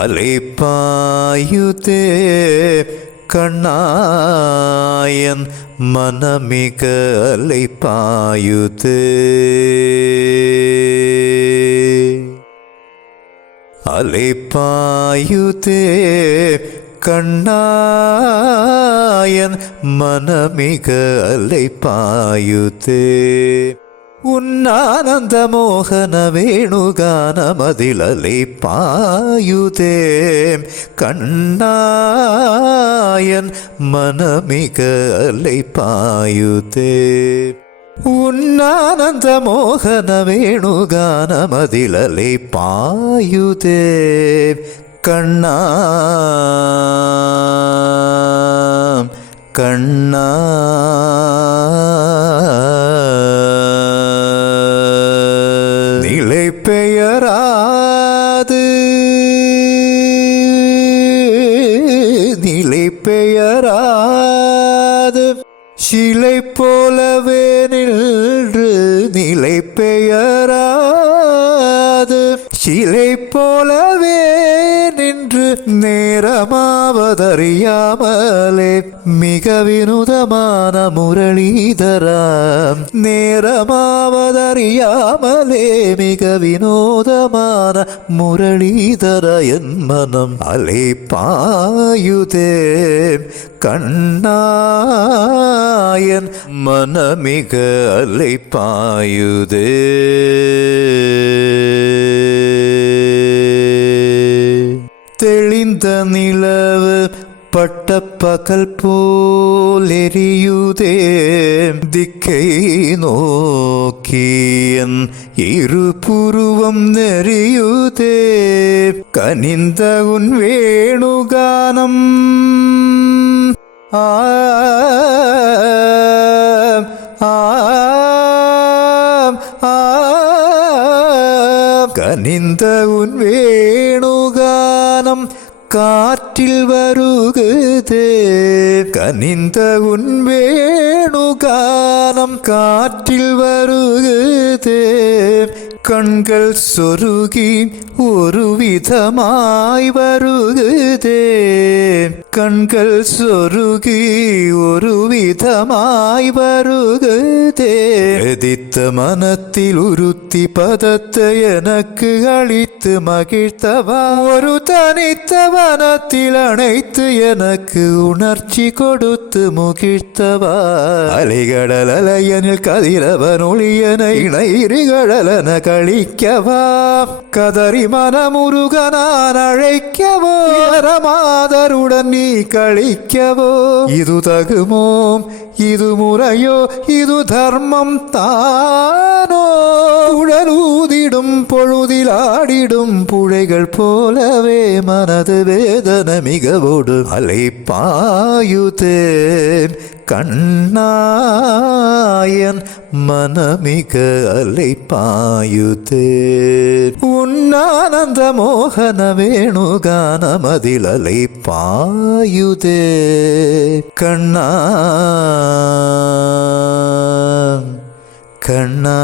அலைப்பாயுதே கண்ணாயன் மனமிக அலைப்பாயுதே. அலைப்பாயுதே கண்ணாயன் மனமிக அலைப்பாயுதே. உன்னானந்த மோகன வேணுகானமதில் அலைப்பாயுதே கண்ணாயன் மனமிக அலைப்பாயுதே. உன்னானந்த மோகன வேணுகானமதில் அலைப்பாயுதே கண்ணா கண்ணா. நிலை பெயராது நிலை பெயராது சிலை போலவே நின்று நிலை பெயராது சிலை போலவே நின்று நேரமாவதறியாமலே மிக வினோதமான முரளிதரம். நேரமாவதறியாமலே மிக வினோதமான முரளிதர என் மனம் அலைப்பாயுதே கண்ணாயன் மனமிக அலைப்பாயுதே. தெளிந்த நிலவு பட்ட பகல் போல் எரியுதே திக்கை நோக்கியன் இரு புருவம் நெறியுதே. கனிந்த உன் வேணுகானம் ஆ ஆ ஆ கனிந்த உன் வேணுகானம் காற்றில் வருகுதே. கனிந்த உன் வேணுகானம் காற்றில் வருகுதே. கண்கள் சொருகி ஒரு விதமாய் வருகுதே. கண்கள் சொருகி ஒரு விதமாய் வருகுதே. எதித்த மனத்தில் உறுத்தி பதத்தை எனக்கு அளித்து மகிழ்த்தவா. ஒரு தனித்த வனத்தில் அணைத்து எனக்கு உணர்ச்சி கொடுத்து முகிழ்த்தவா. அலைகடல் அலையனில் கதிரவன் ஒளியனை இணைகடலன கழிக்கவா. கதறி மனமுருகனான் அழைக்கவோ மாதருடன் நீ கழிக்கவோ. இது தகுமோ இது முறையோ இது தர்மம் தானோ. உடலூதிடும் பொழுதில் ஆடிடும் புழைகள் போலவே மனது வேதனை மிகவோடு அலைப்பாயுதே கண்ணாயன் மனமிக அலைப்பாயுதே. உன்னானந்த மோகன வேணுகானமதில் அலைப்பாயுதே கண்ணா கண்ணா.